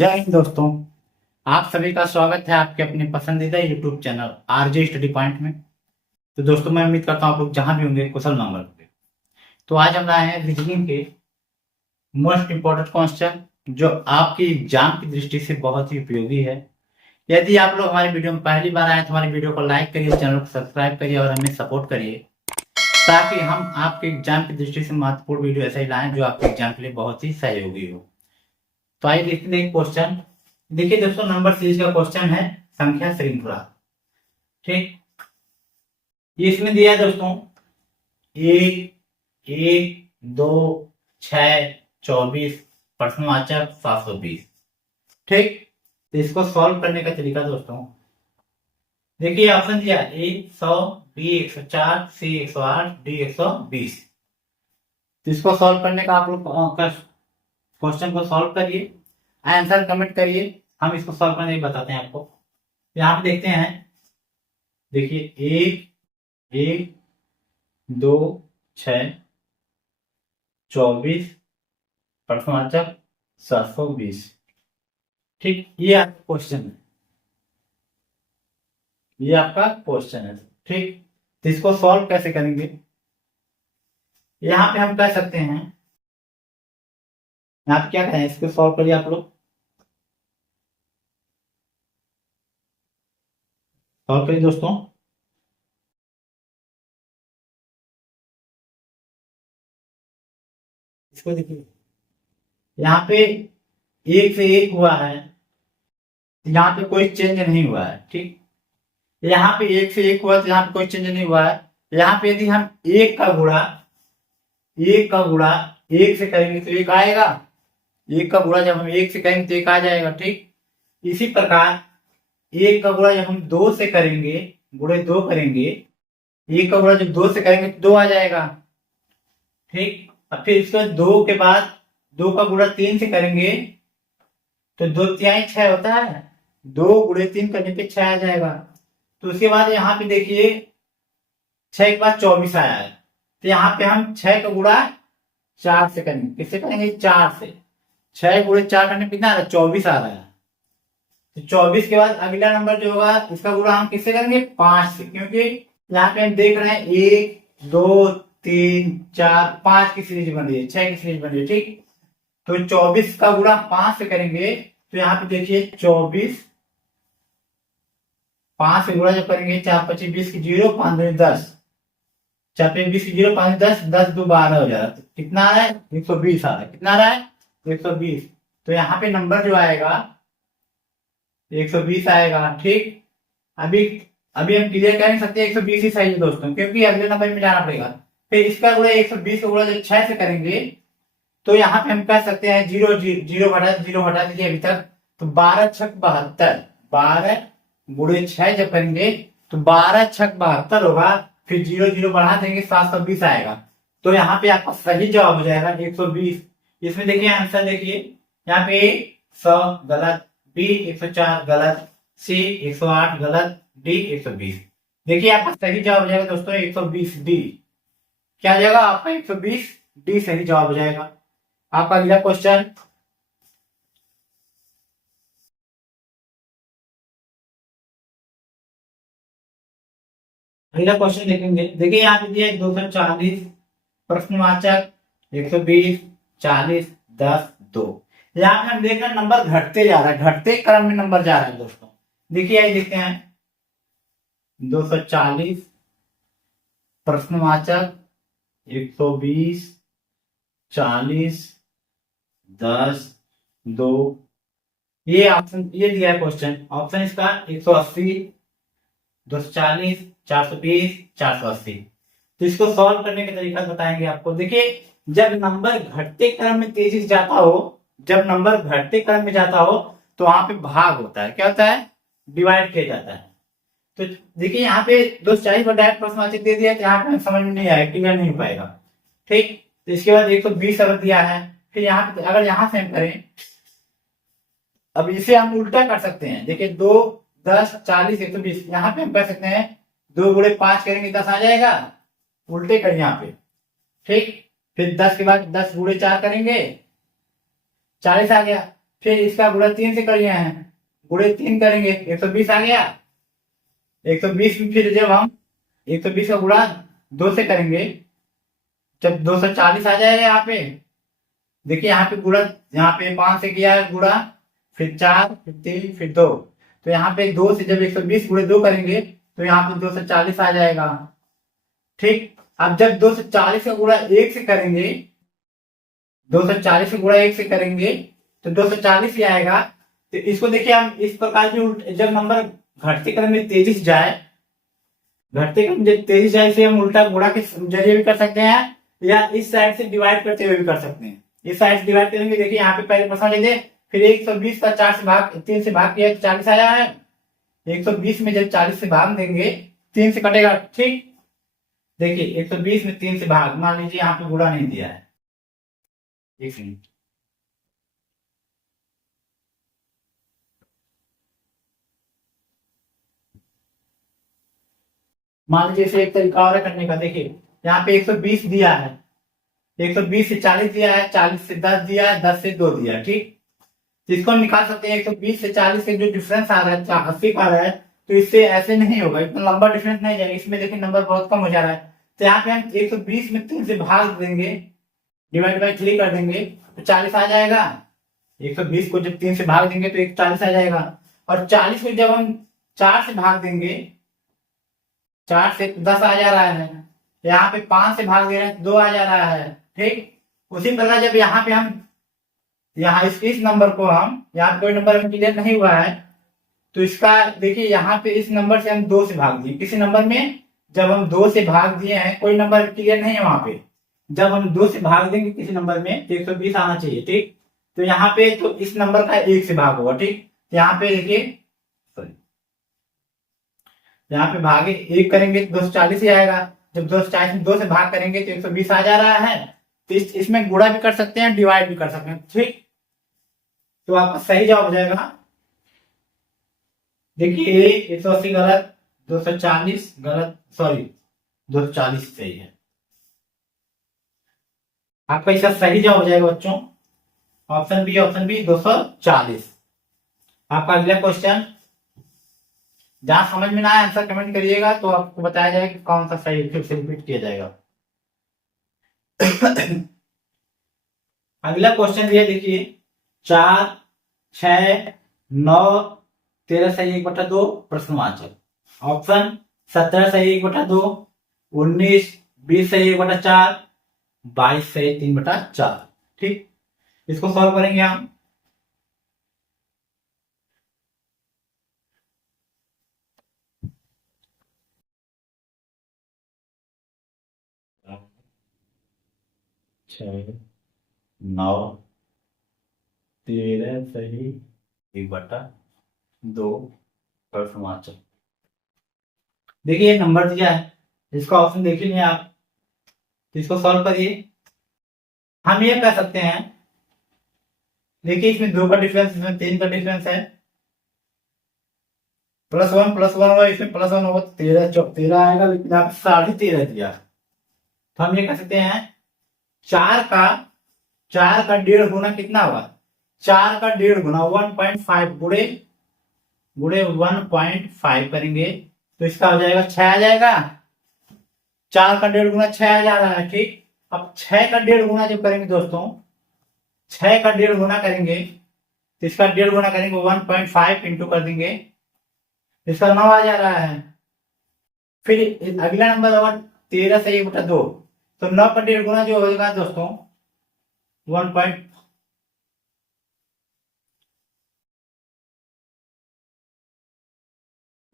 जय हिंद दोस्तों। आप सभी का स्वागत है आपके अपने पसंदीदा YouTube channel RJ study point में। तो दोस्तों मैं उम्मीद करता हूँ आप लोग जहां भी होंगे कुशल मंगल होंगे। तो आज हम लाए हैं रीजनिंग के मोस्ट इंपॉर्टेंट क्वेश्चन जो आपकी एग्जाम की दृष्टि से बहुत ही उपयोगी है। यदि आप लोग हमारी वीडियो में पहली बार आए तो हमारी वीडियो को लाइक करिए, चैनल को सब्सक्राइब करिए और हमें सपोर्ट करिए ताकि हम आपके एग्जाम की दृष्टि से महत्वपूर्ण वीडियो ऐसा ही लाएं जो आपके एग्जाम के लिए बहुत ही सहयोगी हो। तो आइए देखते हैं क्वेश्चन। देखिए दोस्तों, नंबर सीरीज का क्वेश्चन है संख्या श्रृंखला। ठीक, ये इसमें दिया है दोस्तों 1, 1, 2, 6, 24, प्रश्नवाचक 720। ठीक, तो इसको सॉल्व करने का तरीका दोस्तों देखिए, ऑप्शन दिया A 100, B 104, C 108, D 120। तो इसको सॉल्व करने का आप लोग क्वेश्चन को सॉल्व करिए, आंसर कमेंट करिए, हम इसको सॉल्व करने की बताते हैं आपको। यहाँ पे देखते हैं, देखिए 1, 1, 2, 6, 24, प्रश्नवाचक 720। ठीक, ये आपका क्वेश्चन है, ये आपका क्वेश्चन है। ठीक, तो इसको सॉल्व कैसे करेंगे, यहाँ पे हम कह सकते हैं, यहाँ पे क्या करें, इसको सॉल्व करिए आप लोग, सॉल्व करिए दोस्तों। इसको देखिए, यहाँ पे 1 से 1 हुआ है, यहाँ पे कोई चेंज नहीं हुआ है। ठीक, यहाँ पे 1 से 1 हुआ तो यहाँ पे कोई चेंज नहीं हुआ है। यहाँ पे यदि हम 1 का गुणा 1 से करेंगे तो 1 आएगा। 1 का गुणा जब हम 1 से करेंगे तो 1 आ जाएगा। ठीक, इसी प्रकार 1 का गुणा जब हम 2 से करेंगे, गुणे 2 करेंगे, 1 का गुणा जब 2 से करेंगे तो 2 आ जाएगा। ठीक, और फिर इसके बाद 2 के बाद 2 का गुणा 3 से करेंगे तो 2 तिहाई 6 होता है, 2 गुणे 3 करने पे 6 आ जाएगा। तो उसके बाद यहाँ पे देखिए 6 के बाद 24 आया है, तो यहाँ पे हम 6 का गुणा 4 से करेंगे। किससे करेंगे, 4 से। 6 गुणे 4 करने पे कितना आ रहा है, 24 आ रहा है। तो 24 के बाद अगला नंबर जो होगा इसका गुणा हम किससे करेंगे, 5 से, क्योंकि यहाँ पे हम देख रहे हैं 1, 2, 3, 4, 5 की सीरीज बन रही है, 6 की सीरीज बन रही है। ठीक, तो 24 का गुणा 5 से करेंगे तो यहाँ पे देखिए 24, 5 से गुणा जब करेंगे 4 25 20 की 0, 5 2 10, 4 5 20 की 0, 5 10, 10 2 12 हो जा रहा है। तो कितना आ रहा है, 120 आ रहा है। कितना आ रहा है, 120। तो यहाँ पे नंबर जो आएगा 120 आएगा। ठीक, अभी अभी हम क्लियर कर नहीं सकते 120 ही सही है दोस्तों, क्योंकि अगले नंबर में जाना पड़ेगा। फिर इसका गुणा 120 का गुणा जब 6 से करेंगे तो यहाँ पे हम कह सकते हैं 0 0 हटा दीजिए अभी तक, तो 12 छक 72, 12 गुणे 6 जब करेंगे तो 12 छक 72 होगा। फिर 0 0 बढ़ा देंगे 720 आएगा। तो यहाँ पे आपका सही जवाब हो जाएगा 120। इसमें देखिए आंसर, देखिए यहाँ पे 100 गलत, बी 104 गलत, सी 108 गलत, डी 120। देखिए आपका सही जवाब हो जाएगा दोस्तों 120 डी। क्या हो जाएगा आपका 120 डी सही जवाब हो जाएगा। आपका अगला क्वेश्चन, अगला क्वेश्चन देखेंगे। देखिए यहाँ पे दिया है 240, प्रश्नवाचक 120, 40, 10, 2। यहाँ पे हम देख रहे हैं नंबर घटते जा रहा है, घटते क्रम में नंबर जा रहा है दोस्तों। देखिए आइए देखते हैं, 240, प्रश्नवाचक 120, 40, 10, 2। ये ऑप्शन, ये दिया है क्वेश्चन, ऑप्शन इसका 180, 240, 420, 480। तो इसको सॉल्व करने का तरीका बताएंगे आपको। देखिए, जब नंबर घटते क्रम में तेजी से जाता हो, जब नंबर घटते क्रम में जाता हो तो वहां पे भाग होता है, क्या होता है, डिवाइड किया जाता है। तो देखिए यहाँ पे 240 पर डायरेक्ट प्रश्नवाचक दे दिया तो यहाँ पे समझ में नहीं आएगा, क्लियर नहीं हो पाएगा। ठीक, तो इसके बाद 120 अगर दिया है, फिर यहाँ पे अगर यहाँ से हम करें, अब इसे हम उल्टा कर सकते हैं। देखिए 2 10 40 120, यहाँ पे हम कर सकते हैं 2 गुणे 5 करेंगे 10 आ जाएगा, उल्टे कर यहाँ पे। ठीक, फिर 10 के बाद 10 गुणे 4 करेंगे 40 आ गया। फिर इसका गुणा 3 से कर लिया है, गुणे 3 करेंगे 120 आ गया। 120 में फिर जब हम 120 का गुणा 2 से करेंगे, जब 240 आ जाएगा यहाँ पे, देखिए यहाँ पे गुणा, यहाँ पे 5 से किया है गुणा, फिर 4, फिर 3, फिर 2, तो यहाँ पे 2 से जब 120 गुणे 2 करेंगे तो यहाँ पे 240 आ जाएगा। ठीक, अब जब 240 का गुणा 1 से करेंगे, 240 का गुणा 1 से करेंगे तो 240 ही आएगा। तो इसको देखिए हम इस प्रकार की, जब नंबर घटते क्रम में तेजी से जाए, घटते क्रम में तेजी से जाए, इसे हम उल्टा गुणा के जरिए भी कर सकते हैं या इस साइड से डिवाइड करते हुए भी कर सकते हैं। इस साइड से डिवाइड करेंगे, देखिए यहाँ पे पहले परसेंटेज है, फिर 120 का 4 से भाग 3 से भाग किया तो 40 आया है। 120 में जब 40 से भाग देंगे 3 से कटेगा। ठीक, देखिए 120 में 3 से भाग, मान लीजिए यहाँ पे गुणा नहीं दिया है, एक मिनट, मान लीजिए इसे एक तरीका और है करने का। देखिए यहाँ पे 120 दिया है, 120 से 40 दिया है, 40 से 10 दिया है, 10 से 2 दिया है। ठीक, तो इसको हम निकाल सकते हैं। 120 से 40 के जो डिफरेंस आ रहा है 80 का आ रहा है, तो इससे ऐसे नहीं होगा, इतना लंबा डिफरेंस नहीं जाएगा। इसमें देखिए नंबर बहुत कम हो जा रहा है, तो यहाँ पे हम 120 में 3 से भाग देंगे, डिवाइड बाई 3 कर देंगे तो 40 आ जाएगा। 120 को जब 3 से भाग देंगे तो 140 आ जाएगा, और 40 को जब हम 4 से भाग देंगे, 4 से 10 आ जा रहा है, यहाँ पे 5 से भाग दे रहे हैं तो 2 आ जा रहा है। ठीक, उसी प्रकार जब यहाँ पे हम, यहाँ इस नंबर को हम, यहाँ पे कोई नंबर हमें क्लियर नहीं हुआ है, तो इसका देखिए यहाँ पे इस नंबर से हम 2 से भाग दिए, किसी नंबर में जब हम 2 से भाग दिए हैं, कोई नंबर क्लियर नहीं है वहां पे, जब हम 2 से भाग देंगे किसी नंबर में तो 120 आना चाहिए। ठीक, तो यहाँ पे तो इस नंबर का 1 से भाग होगा। ठीक, यहाँ पे देखिए, सॉरी, यहाँ पे भागे 1 करेंगे तो 240 ही आएगा। जब 240 में 2 से भाग करेंगे तो 120 आ जा रहा है। तो इसमें गुणा भी कर सकते हैं, डिवाइड भी कर सकते हैं। ठीक, तो आपका सही जवाब हो जाएगा, देखिए 180 गलत, 240 गलत, सॉरी 240 सही है। आपका इसका सही जवाब हो जाएगा बच्चों ऑप्शन बी, ऑप्शन बी 240। आपका अगला क्वेश्चन, जहां समझ में ना आए आंसर कमेंट करिएगा तो आपको बताया जाएगा कि कौन सा सही फिर से रिपीट किया जाएगा। अगला क्वेश्चन ये देखिए, 4, 6, 9, 13 सही 1/2 प्रश्नवाचक। ऑप्शन 17 सही 1/2, 19, 20 सही 1/4, 22 सही 3/4। ठीक, इसको सॉल्व करेंगे हम। छः, 9, 13 सही 1/2 प्रश्नवाचक। देखिए नंबर दिया है, इसका ऑप्शन देख लीजिए आप, तो इसको सॉल्व करिए। हम ये कर सकते हैं, देखिए इसमें 2 का डिफरेंस, इसमें 3 का डिफरेंस है, +1 होगा, इसमें +1 होगा तो 13 आएगा, लेकिन आप 13.5 दिया, तो हम ये कर सकते हैं 4 का 1.5 गुना कितना होगा, 4 का 1.5 गुना 1.5 गुणे 1.5 करेंगे तो इसका हो जाएगा 6 आ जाएगा। 4 का 1.5 गुना 6 आ जा रहा है। ठीक, अब 6 का 1.5 गुना जब करेंगे दोस्तों, 6 का 1.5 गुना करेंगे तो इसका 1.5 गुना करेंगे 1.5 इंटू कर देंगे, इसका 9 आ जा रहा है। फिर अगला नंबर होगा 13 सही 1/2, तो 9 का 1.5 गुना जो होगा दोस्तों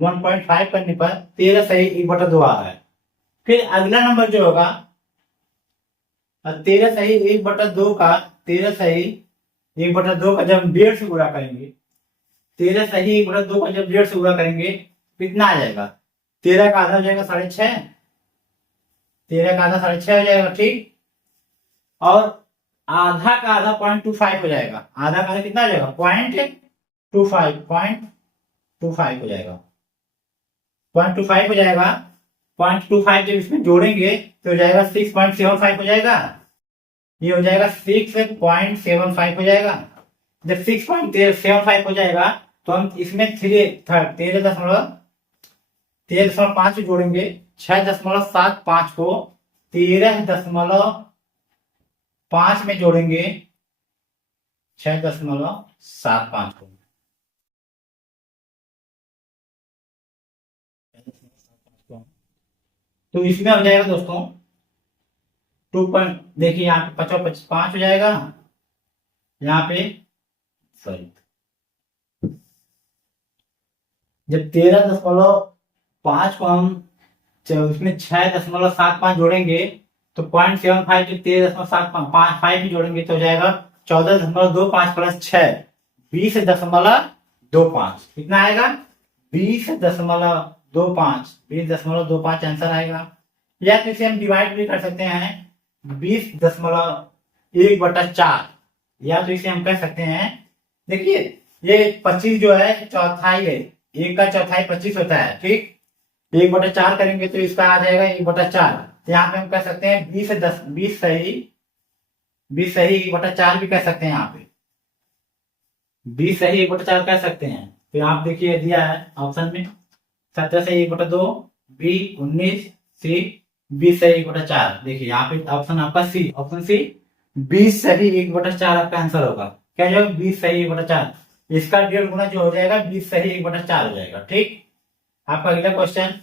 1.5 करने पर 13 सही 1/2 आ रहा है। फिर अगला नंबर जो होगा 13 सही 1/2 का, 13 सही 1/2 का जब 1.5 से गुणा करेंगे, 13 सही 1/2 का जब 1.5 से गुणा करेंगे कितना आ जाएगा, 13 का आधा हो जाएगा 6.5, 13 का आधा 6.5 हो जाएगा। ठीक, और आधा का आधा 0.25 हो जाएगा, आधा का आधा कितना हो जाएगा 0.25 हो जाएगा, 0.25 हो जाएगा। 0.25 जब इसमें जोड़ेंगे तो हो जाएगा 6.75 हो जाएगा, ये हो जाएगा 6.75 हो जाएगा। जब 6.75 हो जाएगा तो हम इसमें 13.5 जोड़ेंगे। 6.75 को 13.5 में जोड़ेंगे। 6.75 को तो इसमें हो जाएगा दोस्तों 2 देखिए यहाँ पे 5 हो जाएगा। यहाँ पे सॉरी, जब 13.5 को हम उसमें 6.75 जोड़ेंगे तो 0.75 जो 13.75 भी जोड़ेंगे तो हो जाएगा 14.25 प्लस 6 20.25। कितना आएगा? 20.25 आंसर आएगा। या तो इसे हम डिवाइड भी कर सकते हैं 20.1/4, या तो इसे हम कह सकते हैं, देखिए ये 25 जो है चौथाई है, 1 का चौथाई 25 होता है, ठीक। 1/4 करेंगे तो इसका आ जाएगा 1/4। तो यहाँ पे हम कह सकते हैं 20 सही 1/4 भी कह सकते हैं। यहाँ पे 20 सही 1/4 कह सकते हैं। तो आप देखिए दिया है ऑप्शन में 17 सही 1/2, बी 19, सी 20 सही 1/4। देखिए यहाँ पे ऑप्शन आपका सी, ऑप्शन सी 20 सही 1/4 आपका आंसर होगा। क्या जाएगा? 20 सही 1/4। इसका 1.5 गुना जो हो जाएगा 20 सही 1/4 हो जाएगा, ठीक। आपका अगला क्वेश्चन,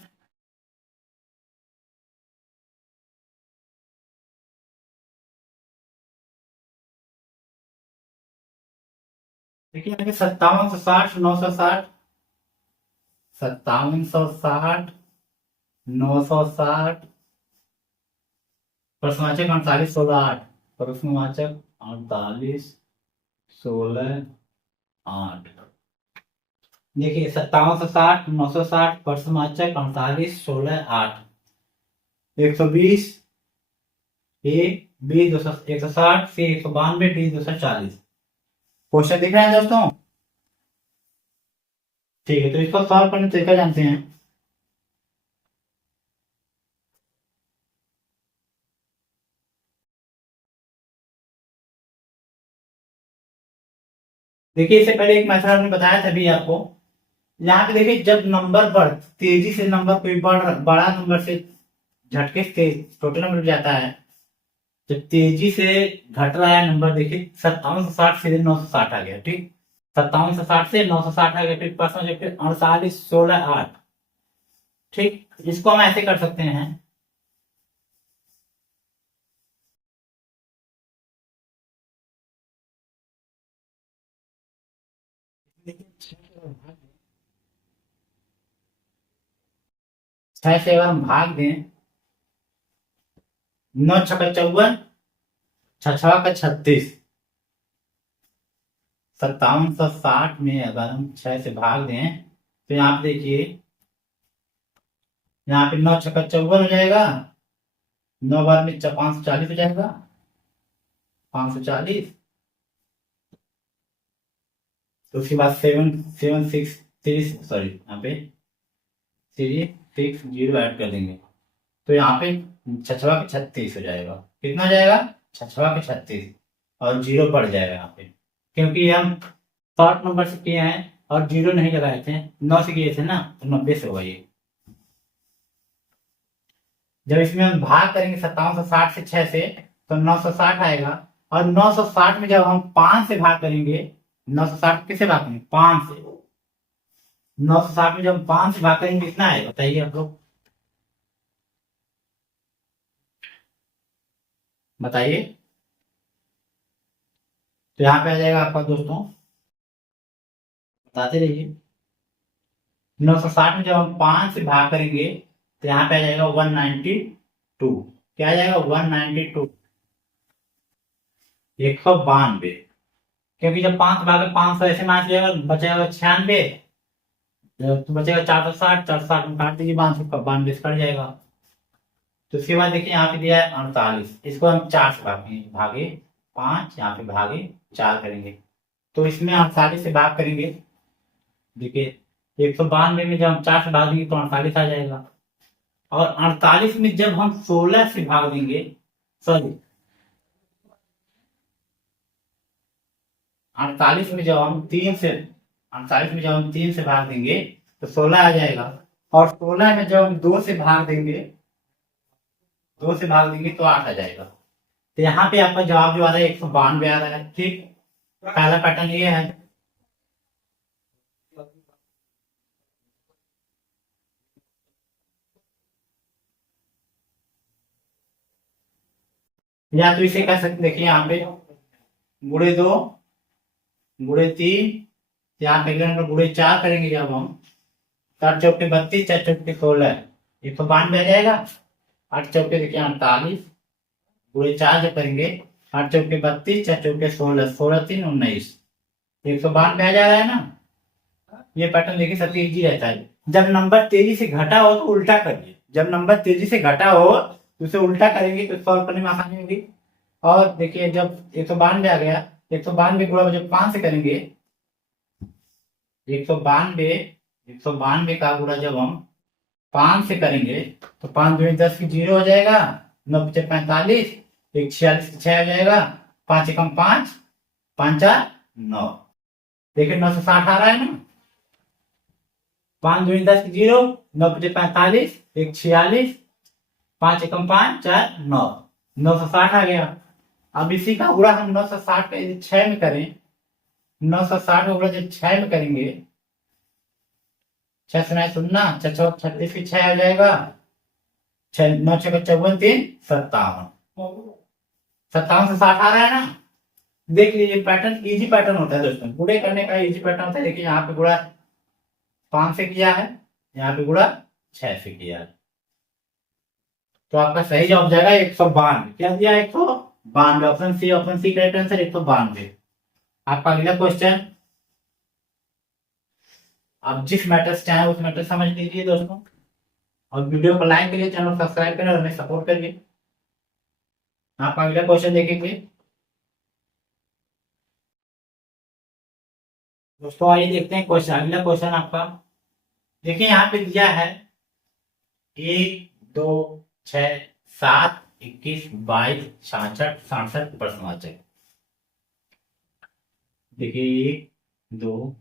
देखिए 5760 960, 5760 960, प्रश्नवाचक 48 16 8, प्रश्नवाचक 48 16 8। देखिए 5760 960, प्रश्नवाचक 48 16 8, 120 ए, बी 160, सी 192, डी 240। क्वेश्चन दिख रहा है दोस्तों? ठीक है, तो इसको सॉल्व करने का तरीका जानते हैं। देखिए इससे पहले एक मेथड हमने बताया था अभी आपको। यहाँ पे देखिए जब नंबर तेजी से नंबर कोई बड़ा नंबर से झटके से छोटे नंबर जाता है, जब तेजी से घट रहा है नंबर, देखिए 5760 से 960 आ गया, ठीक। 5760 से 960 आ गया, फिर परसों जब फिर 48 16 8, ठीक। इसको हम ऐसे कर सकते हैं, छह से अगर हम भाग दें, 9 छक्का 54, 6 का 36, 5760 में अगर हम 6 से भाग दें तो यहाँ पे देखिए, यहाँ पे 9 छक्का 54 हो जाएगा, 9 बार में 540 हो जाएगा, 540। तो उसके बाद 7 6 0 ऐड कर देंगे तो यहाँ पे 6 के 36 हो जाएगा। कितना हो जाएगा? 6 के 36 और 0 बढ़ जाएगा यहाँ पे, क्योंकि हम शॉर्ट नंबर से किए हैं और 0 नहीं लगाए थे, 9 से किए थे ना, तो 90 से होगा ये। जब इसमें हम भाग करेंगे 5760 से 6 से तो 960 आएगा, और 960 में जब हम 5 से भाग करेंगे, 960 किससे भाग करेंगे? 5 से। 960 में जब हम 5 से भाग करेंगे कितना आएगा बताइए आप लोग, बताइए। तो यहाँ पे आ जाएगा आपका दोस्तों, बताते रहिए। 960 में जब हम 5 से भाग करेंगे तो यहाँ पे आ जाएगा 192। क्या आ जाएगा? 192, 192। क्योंकि जब 5 भागे 500 ऐसे मैच जाएगा, बचेगा 96, तो बचेगा 460, 460 में काट दीजिए, 592 कट जाएगा। तो उसके बाद देखिए यहाँ पे दिया है 48, इसको हम 4 से भागे 5, यहाँ पे भागे 4 करेंगे तो इसमें 48 से भाग करेंगे। देखिए 192 में जब हम 4 से भाग देंगे तो 48 आ जाएगा, और 48 में जब हम 16 से भाग देंगे, सॉरी 48 में जब हम 3 से भाग देंगे तो 16 आ जाएगा। और 16 में जब हम 2 से भाग देंगे, तो 8 आ जाएगा। तो यहाँ पे आपका जवाब जो आ रहा है 192 आ रहा है। ठीक, पहला पैटर्न ये है। या तो इसे कह सकते, देखिए यहाँ पे गुणे 2 गुणे 3, यहाँ पे अगर गुणे 4 करेंगे जब हम, 4 चौके 32, 4 चौके 16, 192 आ जाएगा। 8 चौके देखिए 48, गुणे 4 जब करेंगे, 8 चौके 32, 4 चौके 16, 16 3 19, 192 आ जा रहा है ना। ये पैटर्न देखिए सबसे इजी रहता है। जब नंबर तेजी से घटा हो तो उल्टा करिए, जब नंबर तेजी से घटा हो तो उसे उल्टा करेंगे तो सॉल्व करने में आसानी होगी। और देखिए जब 192 आ गया, 192 गुणा जब 5 से करेंगे, 192 का गुणा जब हम 5 से करेंगे तो 5 दूनी 10 की 0 हो जाएगा, 9 पचे 45, 1 46 की 6 हो जाएगा, 5 एकम 5, 5 4 9। देखिए 960 आ रहा है ना। 5 दूनी 10 की 0, 9 पचे 45, 1 46, 5 एकम 5 4 9, 960 आ गया। अब इसी का गुणा हम 960 का 6 में करें, 960 का गुणा जब 6 में करेंगे, 6 से 0, 36 की 6 आ जाएगा, 9 6 54 3 57, 57 से 60 आ रहा है ना। देख लीजिए पैटर्न इजी पैटर्न होता है दोस्तों, गुणे करने का इजी पैटर्न होता है। देखिए यहाँ पे गुणा 5 से किया है, यहाँ पे गुणा 6 से किया है, तो आपका सही जवाब जाएगा 192। क्या दिया 192, ऑप्शन सी करेक्ट आंसर 192। आपका अगला क्वेश्चन, आप जिस मैटर से चाहे उस मैटर समझ लीजिए दोस्तों, और वीडियो को लाइक करिए, चैनल सब्सक्राइब करें और हमें सपोर्ट करिए। आपका अगला क्वेश्चन देखेंगे दोस्तों, आइए देखते हैं क्वेश्चन। अगला क्वेश्चन आपका देखिए यहाँ पे दिया है 1 2 6 7 21 22 66 67 प्रश्नवाचक। देखिए 1 2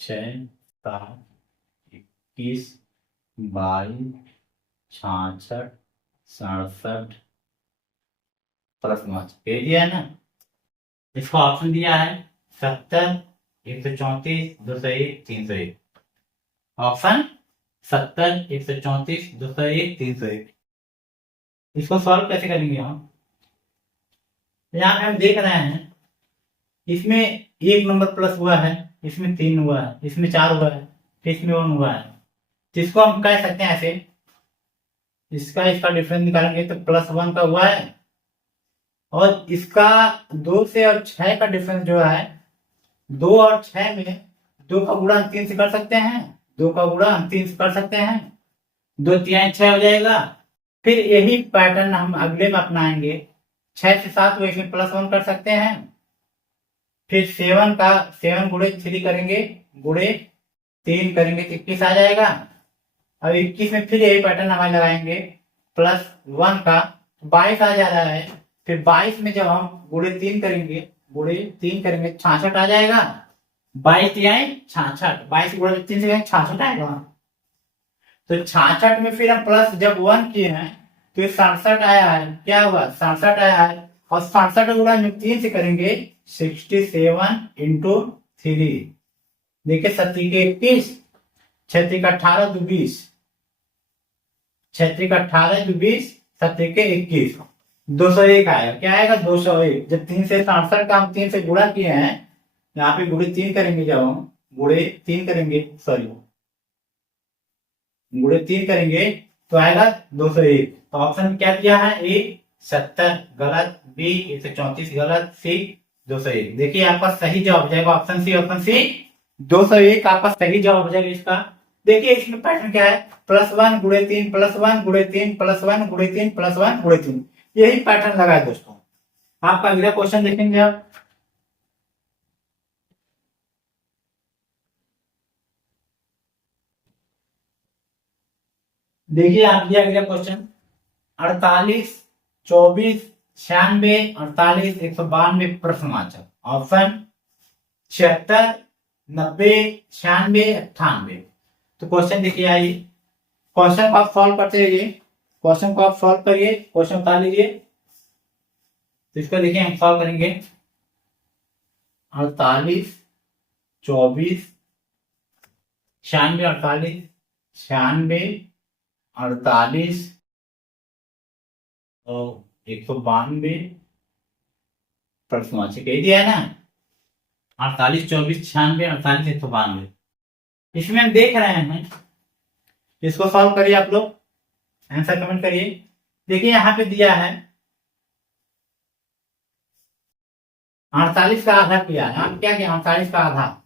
6 7 21 22 66 67 प्रश्नवाचक दिया है ना। इसका ऑप्शन दिया है 70 134 201 301। ऑप्शन 70 134 201 301। इसको सॉल्व कैसे करेंगे हम? यहाँ पे हम देख रहे हैं इसमें 1 नंबर प्लस हुआ है, इसमें 3 हुआ है, इसमें 4 हुआ है, फिर इसमें 1 हुआ है। जिसको हम कह सकते हैं ऐसे, इसका डिफरेंस निकालेंगे तो +1 का हुआ है, और इसका 2 से और 6 का डिफरेंस जो है, 2 और 6 में 2 का गुणा हम 3 से कर सकते हैं, 2 का गुणा हम 3 से कर सकते हैं, 2 3 6 हो जाएगा। फिर यही पैटर्न हम अगले में अपनाएंगे, 6 से 7 को इसमें +1 कर सकते हैं, फिर 7 गुणे 3 करेंगे, गुणे 3 करेंगे तो 21 आ जाएगा। अब 21 में फिर यही पैटर्न हमें लगाएंगे, +1 का 22 आ जा रहा है। फिर 22 में जब हम गुणे 3 करेंगे, 66 आ जाएगा। 22 तिहाई 66, 22 गुणे 3 से 66 आएगा। तो 66 में फिर हम प्लस जब 1 किए हैं तो 67 आया है। क्या हुआ? 67 आया है, और 67 गुणा जब 3 से करेंगे, 67 इंटू 3। देखिए 37 के 21, 36 का 18 दो 20, 36 का 18 दो 20, 37 के 21, 201 आएगा। क्या आएगा? 201। जब 3 से 67 का हम 3 से गुणा किए हैं, यहाँ पे गुणे 3 करेंगे, जब हम गुणे 3 करेंगे, गुणे 3 करेंगे तो आएगा 201। तो ऑप्शन में क्या दिया है? ए 70 गलत, बी 134 गलत, सी 201। देखिए आपका सही जवाब हो जाएगा ऑप्शन सी 201 आपका सही जवाब हो जाएगा इसका। देखिए इसमें पैटर्न क्या है? +1 गुणे 3 +1 गुणे 3 +1 गुणे 3 +1 गुणे 3, यही पैटर्न लगा है दोस्तों। आपका अगला क्वेश्चन देखेंगे आप। देखिए आप दिया अगला क्वेश्चन, 48 24 96 48 192 प्रश्नवाचक। ऑप्शन 76, 90, 96, 98। तो क्वेश्चन देखिए आइए, क्वेश्चन को आप सॉल्व करते रहिए, क्वेश्चन को आप सॉल्व करिए, क्वेश्चन बता लीजिए। तो इसको देखिए हम सॉल्व करेंगे। 48, 24, 96, 48, 96, 48 और 192 प्रश्न कह दिया है ना। 48, 24, 96, 48, 192। इसमें हम देख रहे हैं, इसको सॉल्व करिए आप लोग, आंसर कमेंट करिए। देखिए यहाँ पे दिया है 48 का आधा किया है। आप क्या किया, 48 का आधा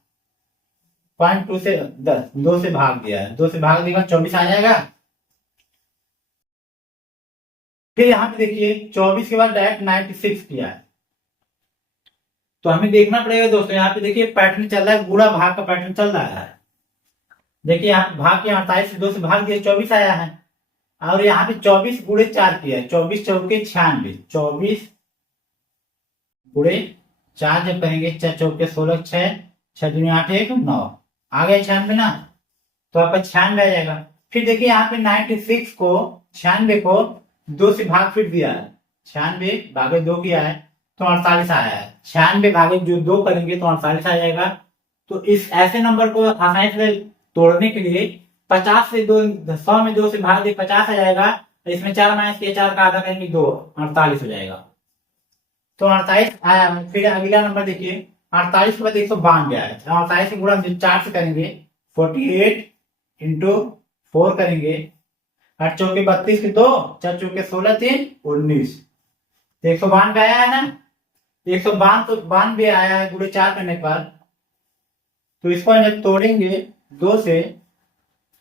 0.2 से 2 से भाग दिया है, 2 से भाग देगा 24 आ जाएगा। फिर यहाँ पे देखिए 24 के बाद डायरेक्ट 96 किया है। तो हमें देखना पड़ेगा दोस्तों, यहाँ पे देखिए पैटर्न चल रहा है, गुणा भाग का पैटर्न चल रहा है। देखिए यहाँ भाग के 48 से 2 से भाग दिया 24 आया है, और यहाँ पे 24 गुणे 4 किया है, 24 चौके 96, 24 गुणे 4 जब करेंगे 4 चौके 16, 6 दूनी 8, 1 9 आ गया 96 ना। तो आपका 96 आ जाएगा। फिर देखिए यहाँ पे 96 को 96 को 2 से भाग फिर दिया है, 96 भागे 2 किया है तो 48 आया है। 96 भागे जो 2 करेंगे तो 48 आ जाएगा। तो इस ऐसे नंबर को आसानी से तोड़ने के लिए 50 से 2, 100 में 2 से भाग दे 50 आ जाएगा। तो इसमें 4 माइनस किया, 4 का आधा करेंगे 2, 48 हो जाएगा। तो 48 आया। फिर अगला नंबर देखिए 48 के बाद 192 आया, 48 से गुणा 4 से करेंगे 48 इंटू 4 करेंगे, 8 चौके 32 के 2, 4 चौके 16, 3 19। 192 आया है ना। 192 आया है गुणे 4 करने पर। तो इसको जब तोड़ेंगे 2 से,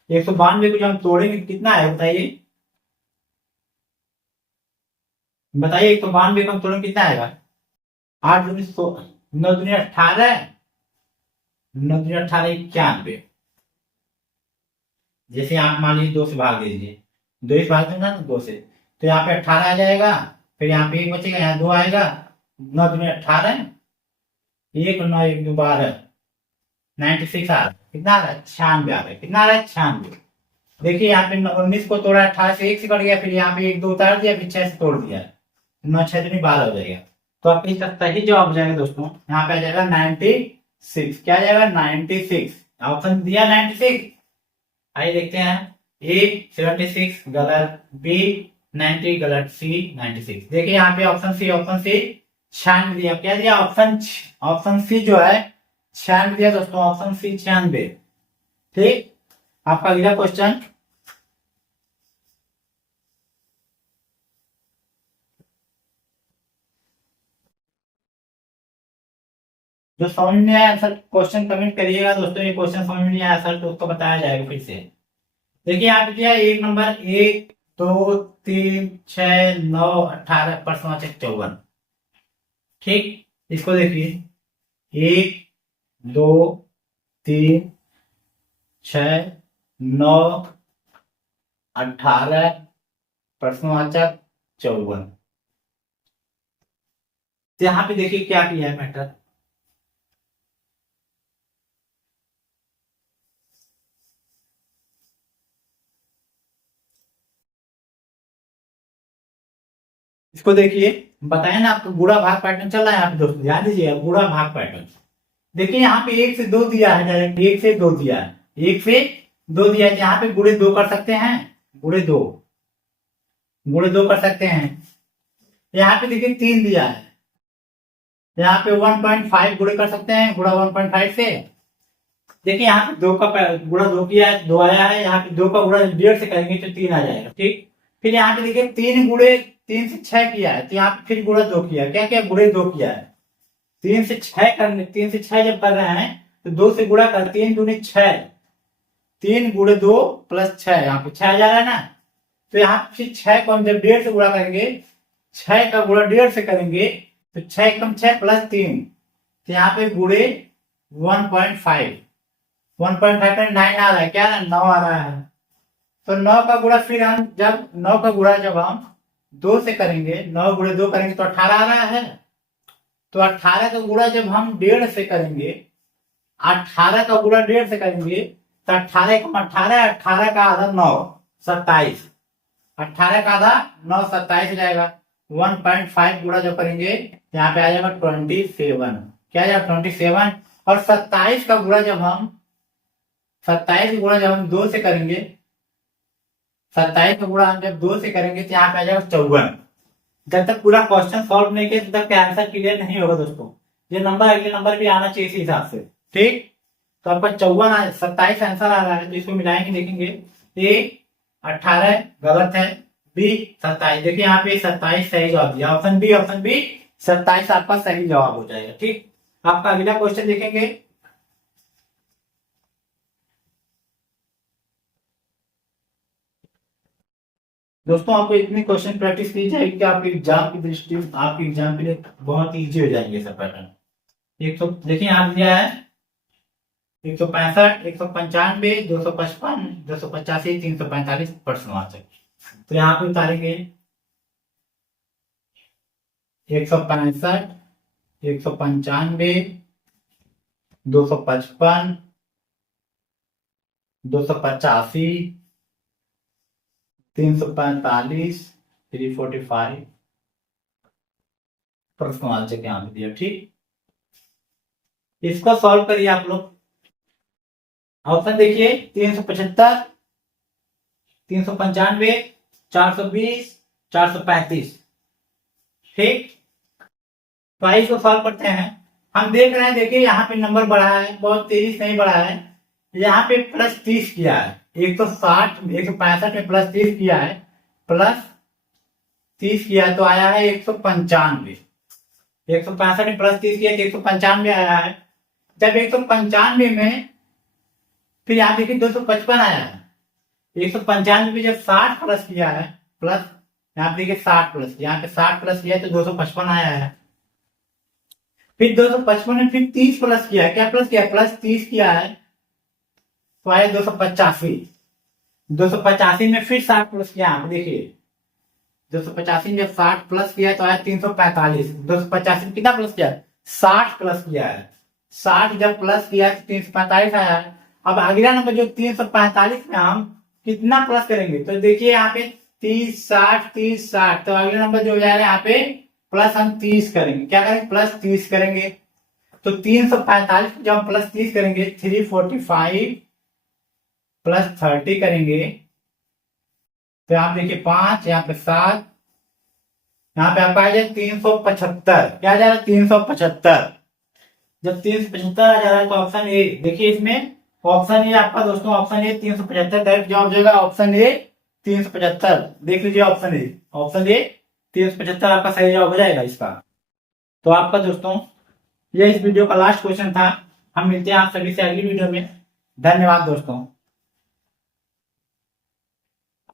192 को जब हम तोड़ेंगे कितना है बताइए, बताइए 192 को हम तोड़ेंगे कितना आएगा। 8 दूनी 9 दूनी 18, 9 दूनी 18, 91। जैसे आप मान लीजिए 2 से भाग दीजिए, 2 से भाग देना ना 2 से, तो यहाँ पे 18 आ जाएगा। फिर यहाँ पे 1 बचेगा, यहाँ 2 आएगा, 9 दूनी 18, 1 9 1 2 12, 96 आ रहा है। कितना आ रहा है, 96 आ रहा है। कितना आ रहा है, 96। देखिए यहाँ पे 19 को तोड़ा, 18 से 1 से कट गया, फिर यहाँ पे 1 2 उतार दिया, फिर 6 से तोड़ दिया, 9 6 दूनी 12 हो जाएगा। तो आपका इसका सही जवाब हो जाएगा दोस्तों, यहाँ पे आ जाएगा 96। क्या आ जाएगा, 96। ऑप्शन दिया 96। आइए देखते हैं। ए 76 गलत, बी 90 गलत, सी 96। देखिए यहाँ पे ऑप्शन सी 96 दिया। क्या दिया, ऑप्शन सी जो है 96 दिया दोस्तों, ऑप्शन सी 96। ठीक, आपका अगला क्वेश्चन। जो समझ में आया सर क्वेश्चन कमेंट करिएगा दोस्तों, ये क्वेश्चन समझ में नहीं आया सर तो उसको बताया जाएगा फिर से। देखिए यहाँ पे दिया एक नंबर 1 2 3 6 9 18 प्रश्नवाचक 54। ठीक, इसको देखिए 1 2 3 6 9 18 प्रश्नवाचक 54। तो यहाँ पे देखिए क्या किया है मैटर। इसको देखिए, बताया ना आपको गुणा भाग पैटर्न चल रहा है यहाँ पे दोस्तों, ध्यान दीजिए गुणा भाग पैटर्न। देखिए यहाँ पे 1 से 2 दिया है, डायरेक्ट 1 से 2 दिया है, 1 से 2 दिया है। यहाँ पे गुणे 2 कर सकते हैं, गुणे 2 कर सकते हैं। यहाँ पे देखिए 3 दिया है, यहाँ पे 1.5 गुणे कर सकते हैं, गुणा 1.5 से। देखिए यहाँ पे 2 का गुणा 2 किया है, 2 आया है। यहाँ पे 2 का गुणा 1.5 से करेंगे तो 3 आ जाएगा। ठीक, फिर यहाँ पे देखिए 3 गुणे 3 से 6 किया है, तो यहाँ पे फिर गुणा 2 किया। क्या क्या, गुणे 2 किया है। 3 से 6 करने, 3 से 6 जब कर रहे हैं तो 2 से गुणा कर, 3 दूनी 6, 3 गुणे 2 प्लस 6, यहाँ पे 6 आ जा रहा है ना। तो यहाँ पे 6 को हम जब 1.5 से गुणा करेंगे, 6 का गुणा 1.5 से करेंगे तो 6 कम 6 प्लस 3, तो यहाँ पे गुणे 1.5, 1.5 पर 9 आ रहा है। क्या 9 आ रहा है। तो 9 का गुणा फिर हम जब 9 का गुणा जब हम 2 से करेंगे, 9 गुणे 2 करेंगे तो 18 आ रहा है। तो 18 का गुणा जब हम 1.5 से करेंगे, 18 का गुणा 1.5 से करेंगे तो 18 का 18, 18 का आधा 9, 27, 18 का आधा 9, 27 हो जाएगा। 1.5 गुणा जो करेंगे यहाँ पे आ जाएगा 27, क्या आ जाएगा 27। और 27 का गुणा जब हम 2 से करेंगे, 27 का गुणा हम जब 2 से करेंगे तो यहाँ पे आ जाएगा 54। जब तक पूरा क्वेश्चन सॉल्व नहीं किया तब तक आंसर क्लियर नहीं होगा दोस्तों। ये नंबर अगले नंबर भी आना चाहिए इसी हिसाब से, ठीक। तो आपका 54 27 आंसर आ रहा है, तो इसको मिलाएंगे, देखेंगे ए 18 गलत है, बी 27। देखिए यहाँ पे 27 सही जवाब दिया, ऑप्शन बी 27 आपका सही जवाब हो जाएगा, ठीक। आपका अगला क्वेश्चन देखेंगे। दोस्तों आपको इतनी क्वेश्चन प्रैक्टिस की जाएगी कि आपके एग्जाम की दृष्टि, आपके एग्जाम के लिए बहुत इजी हो जाएंगे सब पैटर्न। देखिए यहाँ दिया है 165, 195, 255, 285, 345 प्रश्न वाचक। तो यहाँ पे उतारेंगे 165, 195, 255, 285, 345, 345 प्रश्नवाचक यहाँ पे दिया, ठीक। इसको सॉल्व करिए आप लोग। ऑप्शन देखिए 375, 395, 420, 435, ठीक। तो आइए इसको सॉल्व करते हैं। हम देख रहे हैं, देखिए यहाँ पे नंबर बढ़ा है, बहुत तेजी से नहीं बढ़ा है। यहाँ पे प्लस 30 किया है, 160, 165 में प्लस 30 किया है, प्लस 30 किया तो आया है 195। 165 में प्लस 30 किया तो 195 आया है। जब 195 में फिर यहाँ देखिए 255 आया है। 195 में जब 60 प्लस किया है, प्लस यहाँ पे देखिए 60 प्लस, यहाँ पे 60 प्लस किया तो 255 आया है। फिर 255 में फिर 30 प्लस किया, क्या प्लस किया, प्लस 30 किया है तो आया 285। 285 में फिर 60 प्लस किया, आप देखिए 285 में जब 60 प्लस किया तो आया 345। 285 में कितना प्लस किया, 60 प्लस किया है। 60 जब प्लस किया तो 345 आया है। अब अगला नंबर जो 345 में हम कितना प्लस करेंगे, तो देखिए यहाँ पे 30, 60, 30, 60, तो अगला नंबर जो हो जाएगा यहाँ पे प्लस हम 30 करेंगे, क्या करेंगे, प्लस 30 करेंगे। तो 345 जब हम प्लस 30 करेंगे, 345 प्लस 30 करेंगे तो यहाँ देखिए 5, यहाँ पे 7, यहाँ पे आपका आ जाए 375, क्या आ जा रहा है 375। जब 375 आ जा रहा है तो ऑप्शन ए, देखिए इसमें ऑप्शन ए आपका दोस्तों, ऑप्शन ए 375 डायरेक्ट जवाब जाएगा, ऑप्शन ए 375। देख लीजिए ऑप्शन ए 375 आपका सही जवाब हो जाएगा इसका। तो आपका दोस्तों ये इस वीडियो का लास्ट क्वेश्चन था। हम मिलते हैं आप सभी से अगली वीडियो में। धन्यवाद दोस्तों।